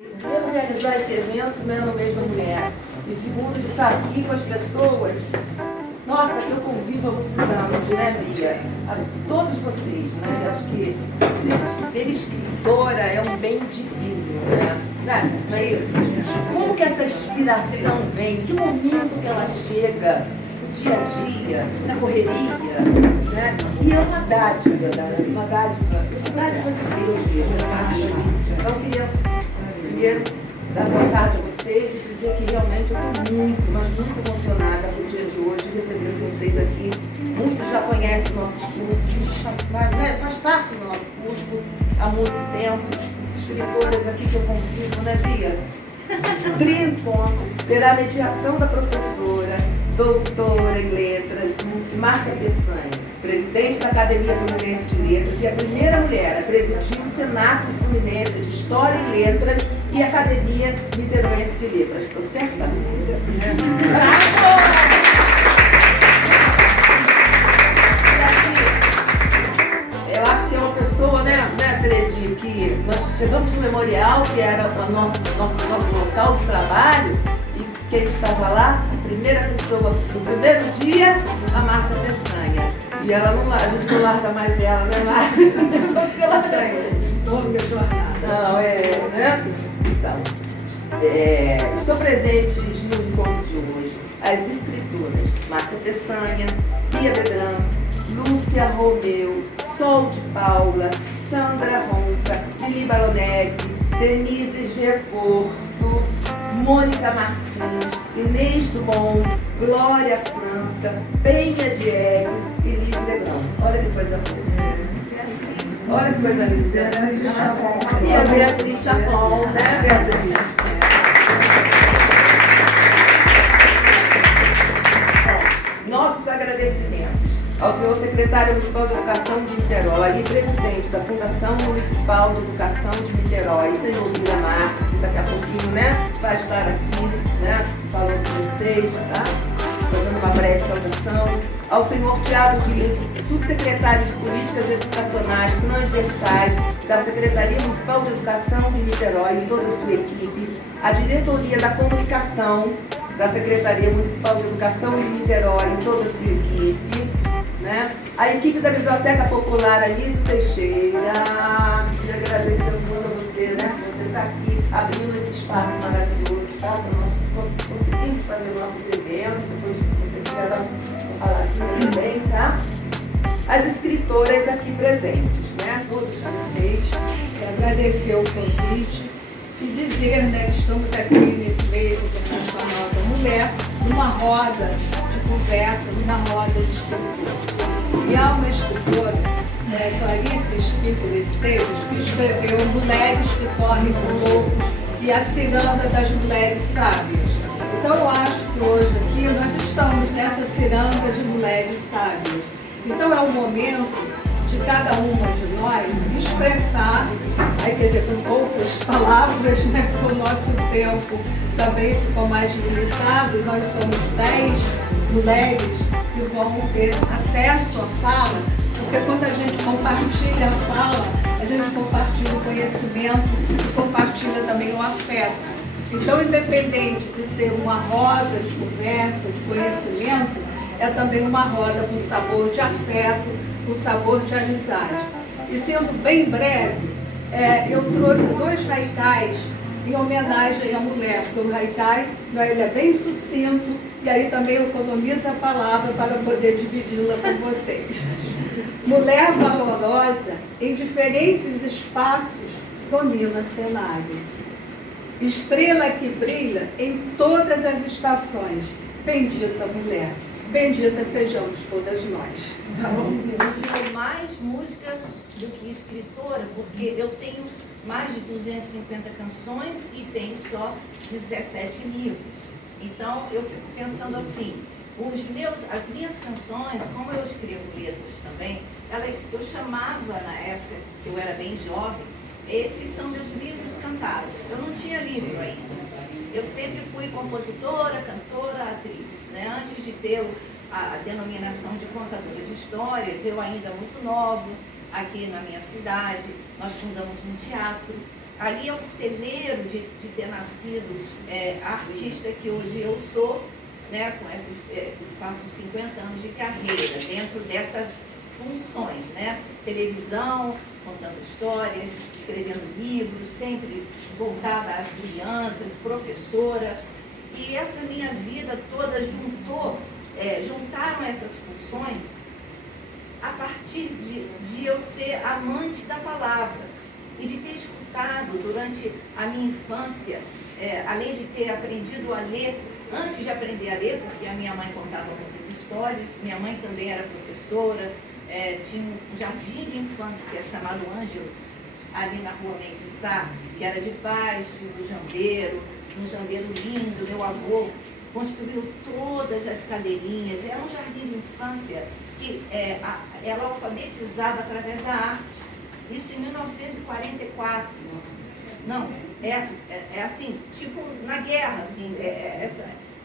Primeiro, realizar esse evento, né, no mês da mulher. E segundo, de estar aqui com as pessoas, nossa, que eu convivo há muitos anos, né, Bia? A todos vocês, né? Eu acho que ser escritora é um bem divino, né? Não é isso? Como que essa inspiração vem? Que momento que ela chega? No dia a dia, na correria, né? E é uma dádiva, né? Uma dádiva de Deus mesmo, sabe? Então, eu queria primeiro dar boa tarde a vocês e dizer que realmente eu estou muito, mas muito emocionada no dia de hoje, recebendo vocês aqui. Muitos já conhecem nossos cursos, a gente faz parte do nosso curso há muito tempo. Escritoras aqui que eu convivo, né, Bia? Trinco terá a mediação da professora, doutora em letras, Márcia Peçanha, presidente da Academia Fluminense de Letras e a primeira mulher a presidir o Senato Fluminense de História e Letras e a Academia Niteroense de Letras. Estou certa? Bravo! Eu acho que é uma pessoa, né, Celedi, que nós chegamos no memorial, que era o nosso local de trabalho, e quem estava lá, a primeira pessoa, no primeiro dia, a Márcia Peçanha. E ela não, a gente não larga mais ela, né, Márcia? Porque ela não, né? Então, estou presente no encontro de hoje as escritoras Márcia Peçanha, Bia Bedran, Lúcia Romeu, Sol de Paula, Sandra Ronca, Lili Balonegri, Denise G. Porto, Mônica Martins, Inês Dumont, Glória França, Penha Diegues e Liz Negrão. Olha que coisa linda. Olha que coisa linda. E a Beatriz Chapon, né, Beatriz? Nossos agradecimentos ao senhor secretário municipal de Educação de Niterói e presidente da Fundação Municipal de Educação de Niterói, senhor Lira Marques, que daqui a pouquinho, né, vai estar aqui, né, falando com vocês, tá? Fazendo uma breve saudação. Ao senhor Tiago Riso, subsecretário de Políticas Educacionais Transversais da Secretaria Municipal de Educação de Niterói e toda a sua equipe, a diretoria da comunicação da Secretaria Municipal de Educação de Niterói e toda a sua equipe, né? A equipe da Biblioteca Popular Anísio Teixeira, queria agradecer muito a você, né? Você está aqui abrindo esse espaço maravilhoso, tá? Para nós conseguirmos fazer nossos eventos, depois se você quiser dar uma palavrinha também, tá? As escritoras aqui presentes, né? Todos vocês, agradecer o convite e dizer, né, que estamos aqui nesse mês internacional da mulher, numa roda de conversa, numa roda de escritura. E há uma escritora, Clarice Spígula Esteves, que escreveu Mulheres que Correm com Loucos e a Ciranda das Mulheres Sábias. Então eu acho que hoje aqui nós estamos nessa ciranda de mulheres sábias. Então é o momento de cada uma de nós expressar, aí, quer dizer, com poucas palavras, né, porque o nosso tempo também ficou mais limitado, nós somos 10 mulheres que vão ter acesso à fala, porque quando a gente compartilha a fala, a gente compartilha o conhecimento e compartilha também o afeto. Então, independente de ser uma roda de conversa, de conhecimento, é também uma roda com sabor de afeto, com sabor de amizade. E sendo bem breve, eu trouxe 2 haikais em homenagem à mulher, porque o haikai ele é bem sucinto e aí também economiza a palavra para poder dividi-la com vocês. Mulher valorosa, em diferentes espaços, domina cenário. Estrela que brilha em todas as estações. Bendita mulher, bendita sejamos todas nós. Eu sou mais música do que escritora, porque eu tenho mais de 250 canções e tenho só 17 livros. Então eu fico pensando assim, as minhas canções, como eu escrevo letras também, eu chamava na época, que eu era bem jovem, esses são meus livros cantados. Eu não tinha livro ainda. Eu sempre fui compositora, cantora, atriz. Né? Antes de ter a denominação de contadora de histórias, eu ainda muito nova, aqui na minha cidade, nós fundamos um teatro, ali é o celeiro de ter nascido a artista que hoje eu sou, né, com faço 50 anos de carreira dentro dessas funções, né? Televisão, contando histórias, escrevendo livros, sempre voltada às crianças, professora. E essa minha vida toda juntaram essas funções a partir de eu ser amante da palavra e de ter escutado durante a minha infância, além de ter aprendido a ler, antes de aprender a ler, porque a minha mãe contava muitas histórias, minha mãe também era professora, tinha um jardim de infância chamado Ângelos, ali na rua Mendes Sá, que era de baixo do Jambeiro, um jambeiro lindo. Meu avô construiu todas as cadeirinhas, era um jardim de infância que era alfabetizado através da arte, isso em 1944. Não, é assim, tipo na guerra, assim,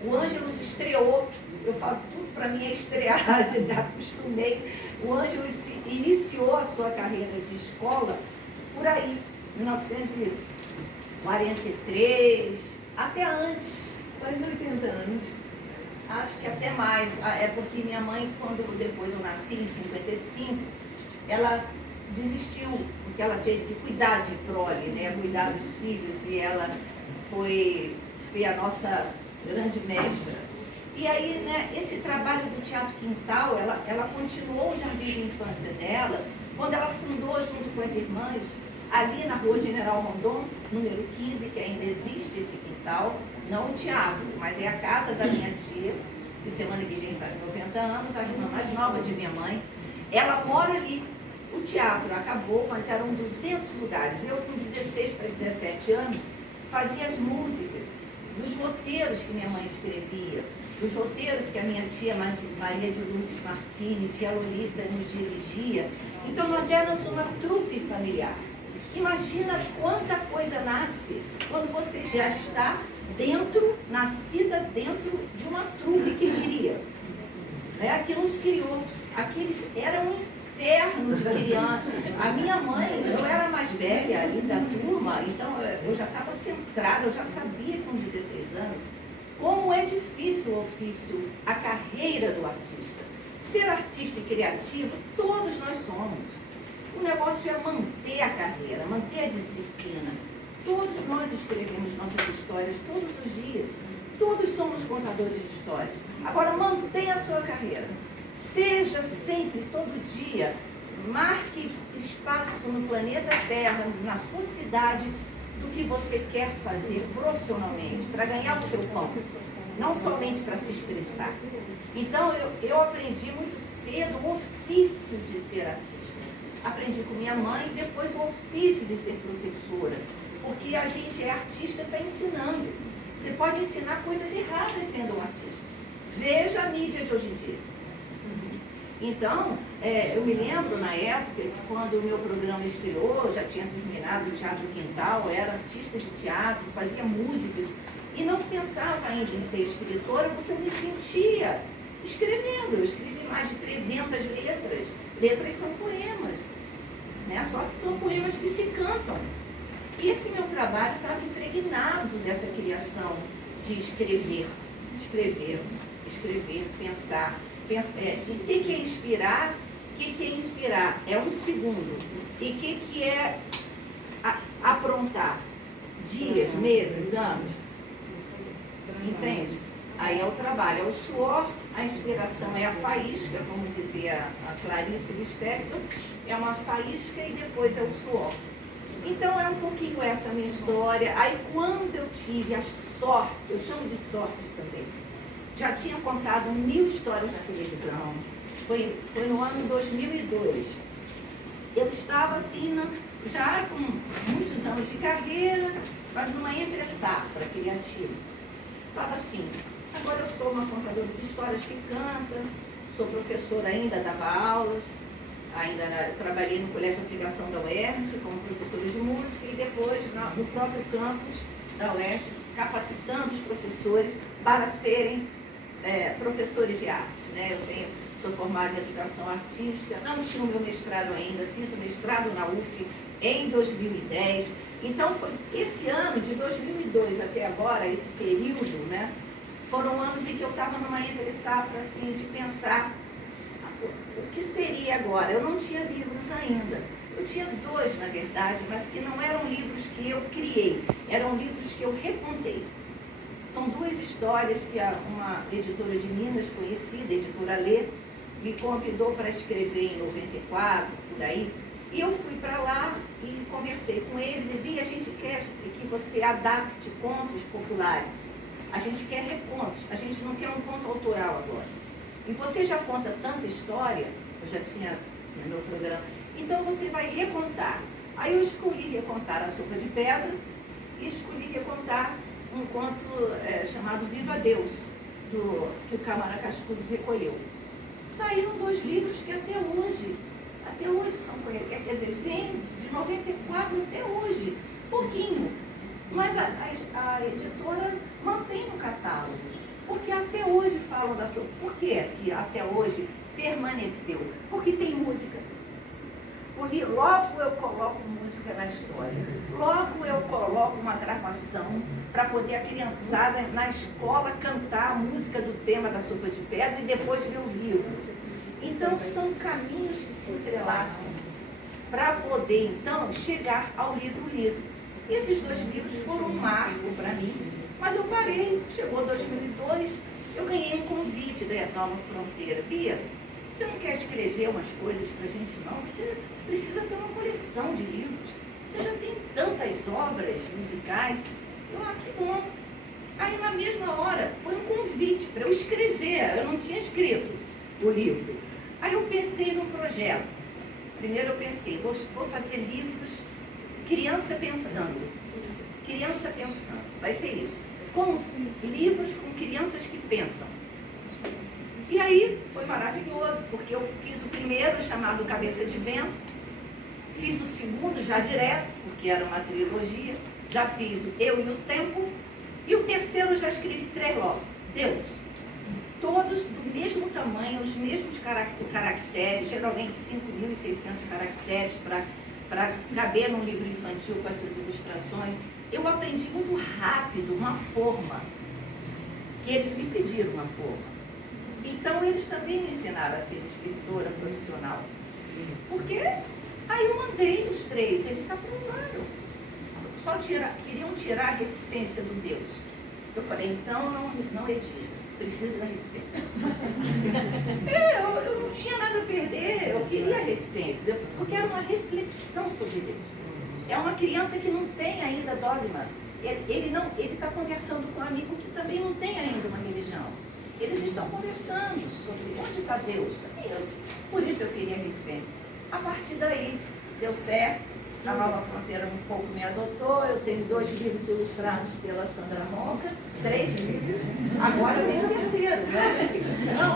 o Ângelos estreou, eu falo, tudo para mim é estrear, acostumei. O Ângelos iniciou a sua carreira de escola por aí, 1943, até antes, quase 80 anos, acho que até mais. É porque minha mãe, quando depois eu nasci, em 55, ela desistiu, porque ela teve que cuidar de prole, né, cuidar dos filhos, e ela foi ser a nossa grande mestra. E aí, né, esse trabalho do Teatro Quintal, ela continuou o jardim de infância dela, quando ela fundou, junto com as irmãs, ali na Rua General Rondon, número 15, que ainda existe esse quintal, não o teatro, mas é a casa da minha tia, que semana que vem faz 90 anos, a irmã mais nova de minha mãe. Ela mora ali. O teatro acabou, mas eram 200 lugares. Eu, com 16 para 17 anos, fazia as músicas dos roteiros que minha mãe escrevia, dos roteiros que a minha tia Maria de Lourdes Martini, tia Lolita, nos dirigia. Então, nós éramos uma trupe familiar. Imagina quanta coisa nasce quando você já está nascida dentro de uma trupe que cria. Né? Que nos criou. Aqueles eram um inferno de criança. A minha mãe, eu era mais velha ali da turma, então eu já estava centrada, eu já sabia com 16 anos como é difícil o ofício, a carreira do artista. Ser artista e criativo, todos nós somos. O negócio é manter a carreira, manter a disciplina. Todos nós escrevemos nossas histórias todos os dias. Todos somos contadores de histórias. Agora, mantenha a sua carreira. Seja sempre, todo dia, marque espaço no planeta Terra, na sua cidade, do que você quer fazer profissionalmente, para ganhar o seu pão, não somente para se expressar. Então, eu aprendi muito cedo o ofício de ser artista. Aprendi com minha mãe e depois o ofício de ser professora, porque a gente é artista para ensinando. Você pode ensinar coisas erradas sendo um artista. Veja a mídia de hoje em dia. Então, eu me lembro na época que quando o meu programa estreou, já tinha terminado o Teatro Quintal, era artista de teatro, fazia músicas e não pensava ainda em ser escritora porque eu me sentia escrevendo. Eu escrevi mais de 300 letras. Letras são poemas, né? Só que são poemas que se cantam. E esse meu trabalho estava impregnado dessa criação de escrever, pensar. O que é inspirar? O que é inspirar? É um segundo. E o que é aprontar? Dias, meses, anos? Entende? Aí é o trabalho, é o suor, a inspiração é a faísca, como dizia a Clarice Lispector, é uma faísca e depois é o suor. Então é um pouquinho essa minha história. Aí quando eu tive a sorte, eu chamo de sorte também, já tinha contado 1000 histórias na televisão, foi no ano 2002. Eu estava assim, já com muitos anos de carreira, mas numa entre-safra criativa. Estava assim, agora eu sou uma contadora de histórias que canta, sou professora ainda, dava aulas, trabalhei no Colégio de Aplicação da UERJ como professora de música e depois no próprio campus da UERJ, capacitando os professores para serem professores de arte. Né? Sou formada em educação artística, não tinha o meu mestrado ainda, fiz o mestrado na UF em 2010, Então, foi esse ano, de 2002 até agora, esse período, né, foram anos em que eu estava numa entre-safra, assim, de pensar o que seria agora. Eu não tinha livros ainda. Eu tinha 2, na verdade, mas que não eram livros que eu criei, eram livros que eu recontei. São 2 histórias que uma editora de Minas, conhecida, editora Lê, me convidou para escrever em 94, por aí. E eu fui para lá e conversei com eles e vi, a gente quer que você adapte contos populares. A gente quer recontos, a gente não quer um conto autoral agora. E você já conta tanta história, eu já tinha no meu programa, então você vai recontar. Aí eu escolhi recontar A Sopa de Pedra e escolhi recontar um conto chamado Viva Deus, que o Câmara Cascudo recolheu. Saíram 2 livros que até hoje são, quer dizer, vende de 94 até hoje, pouquinho. Mas a editora mantém no catálogo, porque até hoje falam da Sopa. Por que até hoje permaneceu? Porque tem música. Logo eu coloco música na história, logo eu coloco uma gravação para poder a criançada na escola cantar a música do tema da Sopa de Pedra e depois ler o livro. Então são caminhos que se entrelaçam para poder então chegar ao livro lido. E esses 2 livros foram um marco para mim, mas eu parei, chegou 2002, eu ganhei um convite da Nova Fronteira. Bia, você não quer escrever umas coisas para a gente não? Você precisa ter uma coleção de livros. Você já tem tantas obras musicais. Que bom. Aí na mesma hora, foi um convite para eu escrever. Eu não tinha escrito o livro. Aí eu pensei num projeto. Primeiro eu pensei, vou fazer livros, criança pensando. Criança pensando. Vai ser isso. Livros com crianças que pensam. E aí foi maravilhoso, porque eu fiz o primeiro, chamado Cabeça de Vento, fiz o segundo já direto, porque era uma trilogia, já fiz o Eu e o Tempo, e o terceiro eu já escrevi 3 logo, Deus. Todos do mesmo tamanho, os mesmos caracteres, geralmente 5.600 caracteres para caber num livro infantil com as suas ilustrações. Eu aprendi muito rápido uma forma, que eles me pediram uma forma. Então, eles também me ensinaram a ser escritora profissional. Porque aí eu mandei os 3, eles aprovaram. Queriam tirar a reticência do Deus. Eu falei, então não retira, precisa da reticência. Eu não tinha nada a perder, eu queria a reticência, porque era uma reflexão sobre Deus. É uma criança que não tem ainda dogma. Ele está conversando com um amigo que também não tem ainda uma religião. Eles estão conversando sobre onde está Deus. É isso. Por isso eu queria a reticência. A partir daí, deu certo. A Nova Fronteira um pouco me adotou. Eu tenho 2 livros ilustrados pela Sandra Monca, 3 livros. Agora vem o terceiro, né? Não,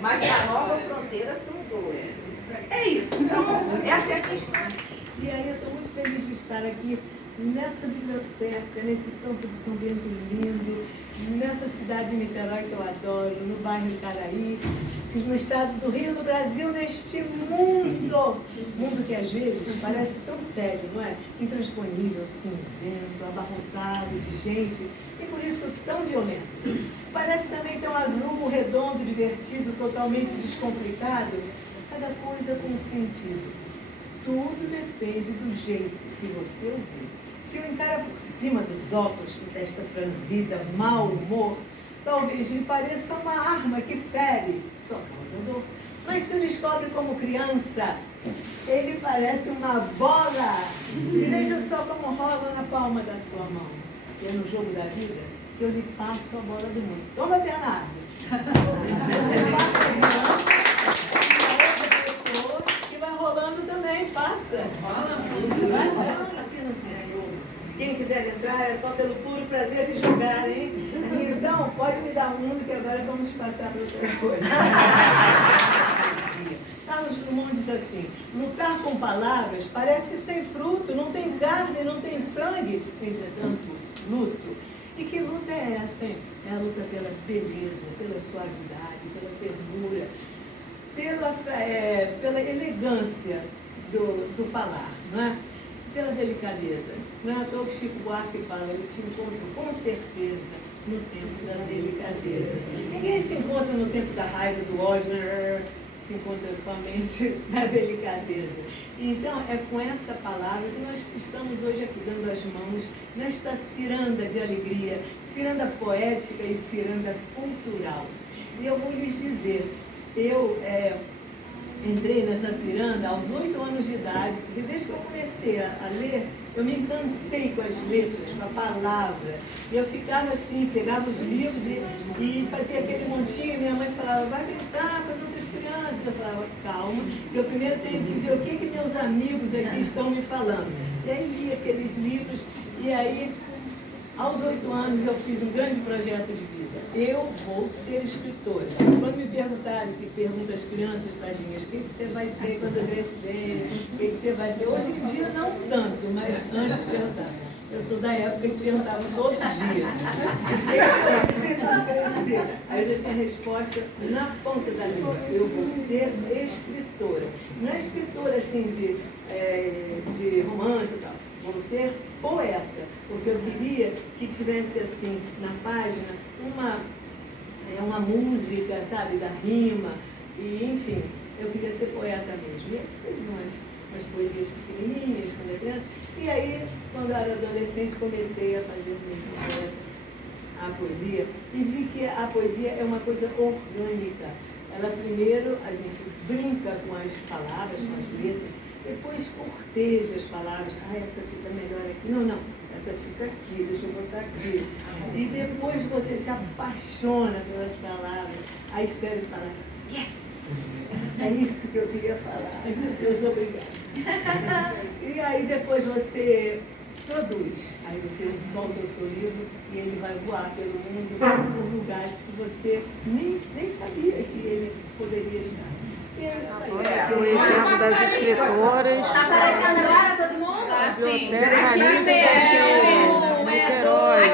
mas a Nova Fronteira são 2. É isso. Então, essa é a questão. E aí eu estou muito feliz de estar aqui nessa biblioteca, nesse campo de São Bento lindo, nessa cidade de Niterói que eu adoro, no bairro Caraí, no estado do Rio, no Brasil, neste mundo que às vezes parece tão sério, não é? Intransponível, cinzento, abarrotado de gente e por isso tão violento. Parece também ter um azul redondo, divertido, totalmente descomplicado, cada coisa com sentido. Tudo depende do jeito que você ouvir. Se o encara por cima dos óculos, com testa franzida, mau humor, talvez lhe pareça uma arma que fere, só causa dor. Mas se o descobre como criança, ele parece uma bola. E veja só como rola na palma da sua mão. E é no jogo da vida que eu lhe passo a bola do mundo. Toma, Bernardo. Você passa adiante, e a outra pessoa que vai rolando também, passa. Vai rolando apenas no jogo. Quem quiser entrar é só pelo puro prazer de jogar, hein? Então, pode me dar um mundo que agora vamos passar para outra coisa. Carlos Drummond diz assim: lutar com palavras parece sem fruto, não tem carne, não tem sangue, entretanto, luto. E que luta é essa, hein? É a luta pela beleza, pela suavidade, pela ternura, pela elegância do falar. não é? Pela delicadeza. Não é à toa que Chico Buarque fala, eu te encontro com certeza no tempo da delicadeza. Ninguém se encontra no tempo da raiva, do ódio, se encontra somente na delicadeza. Então, é com essa palavra que nós estamos hoje aqui dando as mãos nesta ciranda de alegria, ciranda poética e ciranda cultural. E eu vou lhes dizer, eu entrei nessa ciranda aos 8 anos de idade, porque desde que eu comecei a ler, eu me encantei com as letras, com a palavra. E eu ficava assim, pegava os livros e fazia aquele montinho, minha mãe falava, vai brincar com as outras crianças. Eu falava, calma, eu primeiro tenho que ver o que meus amigos aqui estão me falando. E aí li aqueles livros, e aí, aos 8 anos, eu fiz um grande projeto de vida. Eu vou ser escritora. Quando me perguntarem, que perguntam as crianças, tadinhas, o que você vai ser quando crescer? O que você vai ser? Hoje em dia não tanto, mas antes pensava. Eu sou da época que perguntava todo dia. O que você vai ser quando crescer? Aí eu já tinha a resposta na ponta da língua. Eu vou ser escritora. Não é escritora assim de romance e tal. Vou ser poeta, porque eu queria que tivesse assim, na página, uma música, sabe, da rima, e enfim, eu queria ser poeta mesmo. E eu fiz umas poesias pequenininhas quando era criança, e aí, quando eu era adolescente, comecei a fazer mesmo a poesia, e vi que a poesia é uma coisa orgânica. Ela primeiro, a gente brinca com as palavras, com as letras, depois corteja as palavras. Essa fica melhor aqui. Não, essa fica aqui, deixa eu botar aqui. E depois você se apaixona pelas palavras. Aí escreve e fala, yes! É isso que eu queria falar. Deus, obrigada. E aí depois você produz. Aí você solta o seu livro e ele vai voar pelo mundo, por lugares que você nem sabia que ele poderia estar. O evento das escritoras. Tá aparecendo agora todo mundo? Tá, sim. Niterói.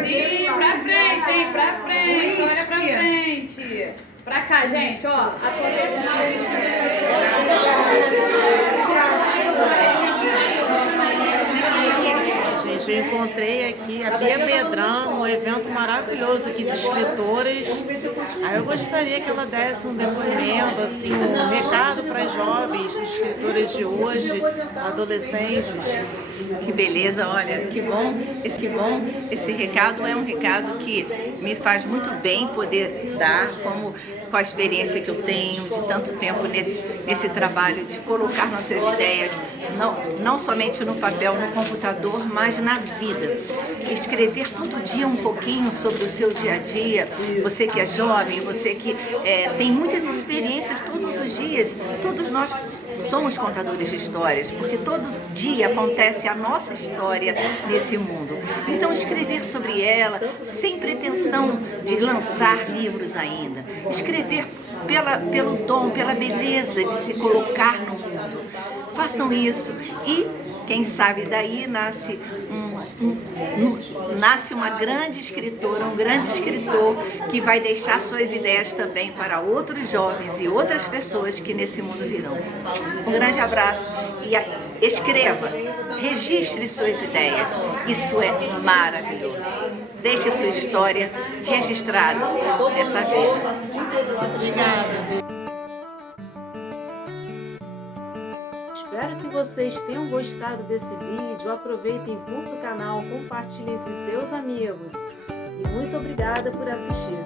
Sim, pra frente, hein? Pra frente. Olha pra frente. Pra cá, gente, ó. Gente, eu encontrei aqui a Bia Bedran, um evento maravilhoso aqui de escritoras. Aí eu gostaria que ela desse um depoimento, assim, um recado para as jovens escritoras de hoje, adolescentes. Que beleza, olha, que bom. Esse recado é um recado que me faz muito bem poder dar, como com a experiência que eu tenho de tanto tempo nesse trabalho de colocar nossas ideias, não somente no papel, no computador, mas na vida. Escrever todo dia um pouquinho sobre o seu dia a dia, você que é jovem, você que tem muitas experiências todos os dias, todos nós somos contadores de histórias, porque todo dia acontece a nossa história nesse mundo. Então escrever sobre ela, sem pretensão de lançar livros ainda, escrever pelo dom, pela beleza de se colocar no mundo. Façam isso e, quem sabe, daí nasce uma grande escritora, um grande escritor que vai deixar suas ideias também para outros jovens e outras pessoas que nesse mundo virão. Um grande abraço e escreva, registre suas ideias. Isso é maravilhoso. Deixe sua história registrada nessa vida. Obrigada. Espero que vocês tenham gostado desse vídeo. Aproveitem, curtam o canal, compartilhem entre seus amigos. E muito obrigada por assistir.